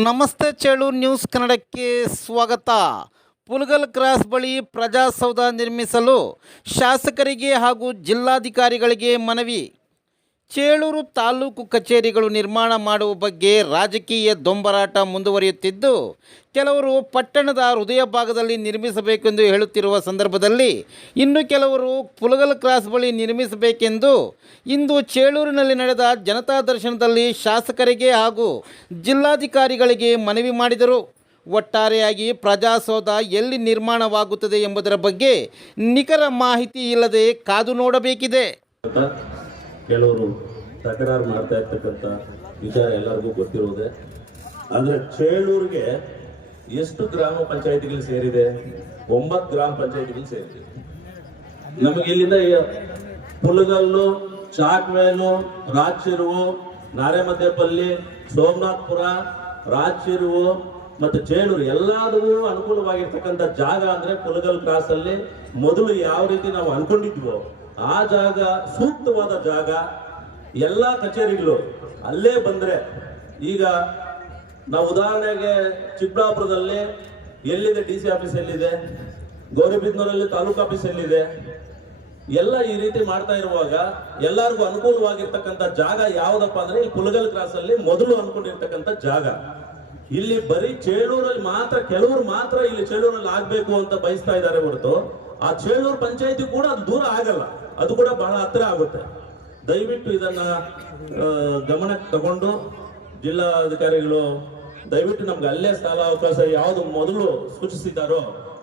ನಮಸ್ತೆ ಚೇಳೂರು ನ್ಯೂಸ್ ಕನ್ನಡಕ್ಕೆ ಸ್ವಾಗತ. ಪುಲಗಲ್ ಕ್ರಾಸ್ ಬಳಿ ಪ್ರಜಾಸೌಧ ನಿರ್ಮಿಸಲು ಶಾಸಕರಿಗೆ ಹಾಗೂ ಜಿಲ್ಲಾಧಿಕಾರಿಗಳಿಗೆ ಮನವಿ. ಚೇಳೂರು ತಾಲೂಕು ಕಚೇರಿಗಳು ನಿರ್ಮಾಣ ಮಾಡುವ ಬಗ್ಗೆ ರಾಜಕೀಯ ದೊಂಬರಾಟ ಮುಂದುವರಿಯುತ್ತಿದ್ದು, ಕೆಲವರು ಪಟ್ಟಣದ ಹೃದಯ ಭಾಗದಲ್ಲಿ ನಿರ್ಮಿಸಬೇಕೆಂದು ಹೇಳುತ್ತಿರುವ ಸಂದರ್ಭದಲ್ಲಿ ಇನ್ನು ಕೆಲವರು ಪುಲಗಲ್ ಕ್ರಾಸ್ ಬಳಿ ನಿರ್ಮಿಸಬೇಕೆಂದು ಇಂದು ಚೇಳೂರಿನಲ್ಲಿ ನಡೆದ ಜನತಾ ದರ್ಶನದಲ್ಲಿ ಶಾಸಕರಿಗೆ ಹಾಗೂ ಜಿಲ್ಲಾಧಿಕಾರಿಗಳಿಗೆ ಮನವಿ ಮಾಡಿದರು. ಒಟ್ಟಾರೆಯಾಗಿ ಪ್ರಜಾಸೌಧ ಎಲ್ಲಿ ನಿರ್ಮಾಣವಾಗುತ್ತದೆ ಎಂಬುದರ ಬಗ್ಗೆ ನಿಖರ ಮಾಹಿತಿ ಇಲ್ಲದೆ ಕಾದು ನೋಡಬೇಕಿದೆ. ಕೆಲವರು ತಕರಾರು ಮಾಡ್ತಾ ಇರ್ತಕ್ಕಂಥ ವಿಚಾರ ಎಲ್ಲರಿಗೂ ಗೊತ್ತಿರೋದೆ. ಅಂದ್ರೆ ಚೇಳೂರಿಗೆ ಎಷ್ಟು ಗ್ರಾಮ ಪಂಚಾಯಿತಿಗಳು ಸೇರಿದೆ? 9 ಗ್ರಾಮ ಪಂಚಾಯಿತಿಗಳು ಸೇರಿದೆ. ನಮಗೆ ಇಲ್ಲಿಂದ ಪುಲಗಲ್ಲು, ಚಾಕ್ವೇಲು, ರಾಜಶಿರುವು, ನಾರೆಮದ್ದೇಪಲ್ಲಿ, ಸೋಮನಾಥ್ಪುರ, ರಾಜಶಿರುವು ಮತ್ತೆ ಚೇಳೂರು ಎಲ್ಲದೂ ಅನುಕೂಲವಾಗಿರ್ತಕ್ಕಂಥ ಜಾಗ ಅಂದ್ರೆ ಪುಲಗಲ್ ಕ್ರಾಸ್ ಅಲ್ಲಿ ಮೊದಲು ಯಾವ ರೀತಿ ನಾವು ಅನ್ಕೊಂಡಿದ್ವೋ ಆ ಜಾಗ ಸೂಕ್ತವಾದ ಜಾಗ. ಎಲ್ಲ ಕಚೇರಿಗಳು ಅಲ್ಲೇ ಬಂದ್ರೆ, ಈಗ ನಾವು ಉದಾಹರಣೆಗೆ ಚಿಕ್ಕಬಳ್ಳಾಪುರದಲ್ಲಿ ಎಲ್ಲಿದೆ DC ಆಫೀಸ್ ಎಲ್ಲಿದೆ, ಗೌರಿಬಿದನೂರಲ್ಲಿ ತಾಲೂಕು ಆಫೀಸ್ ಎಲ್ಲಿದೆ, ಎಲ್ಲ ಈ ರೀತಿ ಮಾಡ್ತಾ ಇರುವಾಗ ಎಲ್ಲರಿಗೂ ಅನುಕೂಲವಾಗಿರ್ತಕ್ಕಂಥ ಜಾಗ ಯಾವ್ದಪ್ಪ ಅಂದ್ರೆ ಈ ಪುಲಗಲ್ ಕ್ರಾಸ್ ಅಲ್ಲಿ ಮೊದಲು ಅನ್ಕೊಂಡಿರ್ತಕ್ಕಂಥ ಜಾಗ. ಇಲ್ಲಿ ಬರೀ ಚೇಳೂರಲ್ಲಿ ಮಾತ್ರ ಕೆಲವರು ಮಾತ್ರ ಇಲ್ಲಿ ಚೇಳೂರಲ್ಲಿ ಆಗ್ಬೇಕು ಅಂತ ಬಯಸ್ತಾ ಇದ್ದಾರೆ ಹೊರತು ಆ ಚೇಳೂರು ಪಂಚಾಯತಿ ಕೂಡ ಅದು ದೂರ ಆಗಲ್ಲ, ಅದು ಕೂಡ ಬಹಳ ಹತ್ರ ಆಗುತ್ತೆ. ದಯವಿಟ್ಟು ಇದನ್ನ ಗಮನಕ್ಕೆ ತಗೊಂಡು ಜಿಲ್ಲಾಧಿಕಾರಿಗಳು ದಯವಿಟ್ಟು ನಮ್ಗೆ ಅಲ್ಲೇ ಸ್ಥಳ ಅವಕಾಶ ಯಾವುದು ಮೊದಲು ಸೂಚಿಸಿದ್ದಾರೋ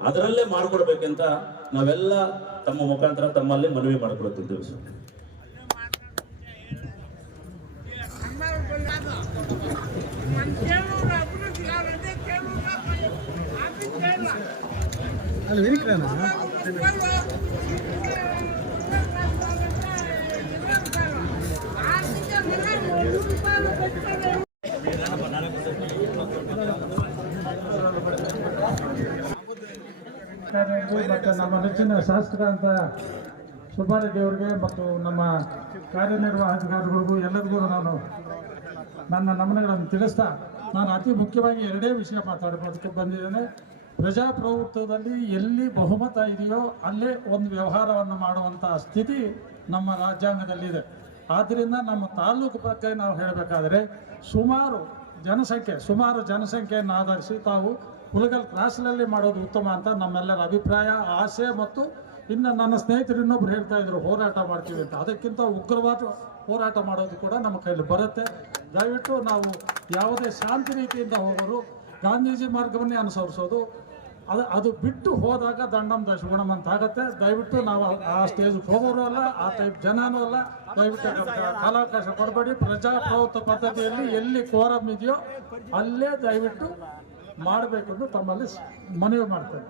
ಅದರಲ್ಲೇ ಮಾಡ್ಕೊಡ್ಬೇಕಂತ ನಾವೆಲ್ಲ ತಮ್ಮ ಮುಖಾಂತರ ತಮ್ಮಲ್ಲಿ ಮನವಿ ಮಾಡ್ಕೊಳ್ತಿದ್ದೇವೆ. ಮತ್ತು ನಮ್ಮ ನೆಚ್ಚಿನ ಶಾಸಕರಂತ ಸುಬ್ಬಾರೆಡ್ಡಿ ಅವರಿಗೆ ಮತ್ತು ನಮ್ಮ ಕಾರ್ಯನಿರ್ವಾಹಕಾರಿಗಳಿಗೂ ಎಲ್ಲರಿಗೂ ನಾನು ನನ್ನ ನಮನಗಳನ್ನು ತಿಳಿಸ್ತಾ, ನಾನು ಅತಿ ಮುಖ್ಯವಾಗಿ 2 ವಿಷಯ ಮಾತಾಡೋದಕ್ಕೆ ಬಂದಿದ್ದೇನೆ. ಪ್ರಜಾಪ್ರಭುತ್ವದಲ್ಲಿ ಎಲ್ಲಿ ಬಹುಮತ ಇದೆಯೋ ಅಲ್ಲೇ ಒಂದು ವ್ಯವಹಾರವನ್ನು ಮಾಡುವಂಥ ಸ್ಥಿತಿ ನಮ್ಮ ರಾಜ್ಯಾಂಗದಲ್ಲಿದೆ. ಆದ್ದರಿಂದ ನಮ್ಮ ತಾಲೂಕು ಬಗ್ಗೆ ನಾವು ಹೇಳಬೇಕಾದ್ರೆ ಸುಮಾರು ಜನಸಂಖ್ಯೆಯನ್ನು ಆಧರಿಸಿ ತಾವು ಪುಲಗಲ್ ಕ್ರಾಸ್ನಲ್ಲಿ ಮಾಡೋದು ಉತ್ತಮ ಅಂತ ನಮ್ಮೆಲ್ಲರ ಅಭಿಪ್ರಾಯ, ಆಸೆ. ಮತ್ತು ಇನ್ನು ನನ್ನ ಸ್ನೇಹಿತರು ಇನ್ನೊಬ್ರು ಹೇಳ್ತಾ ಇದ್ರು ಹೋರಾಟ ಮಾಡ್ತೀವಿ ಅಂತ. ಅದಕ್ಕಿಂತ ಉಗ್ರವಾದ ಹೋರಾಟ ಮಾಡೋದು ಕೂಡ ನಮ್ಮ ಕೈಯಲ್ಲಿ ಬರುತ್ತೆ. ದಯವಿಟ್ಟು ನಾವು ಯಾವುದೇ ಶಾಂತಿ ರೀತಿಯಿಂದ ಹೋಗೋರು, ಗಾಂಧೀಜಿ ಮಾರ್ಗವನ್ನೇ ಅನುಸರಿಸೋದು, ಅದು ಬಿಟ್ಟು ಹೋದಾಗ ದಂಡಂ ದಶಗುಣಂ ಅಂತ ಆಗುತ್ತೆ. ದಯವಿಟ್ಟು ನಾವು ಆ ಸ್ಟೇಜ್ಗೆ ಹೋಗೋರು ಅಲ್ಲ, ಆ ಟೈಪ್ ಜನನೂ ಅಲ್ಲ. ದಯವಿಟ್ಟು ಕಾಲಾವಕಾಶ ಕೊಡಬೇಡಿ. ಪ್ರಜಾಪ್ರಭುತ್ವ ಪದ್ಧತಿಯಲ್ಲಿ ಎಲ್ಲಿ ಕೋರಂ ಇದೆಯೋ ಅಲ್ಲೇ ದಯವಿಟ್ಟು ಮಾಡಬೇಕು ಅಂತ ತಮ್ಮಲ್ಲಿ ಮನವಿ ಮಾಡ್ತೇನೆ.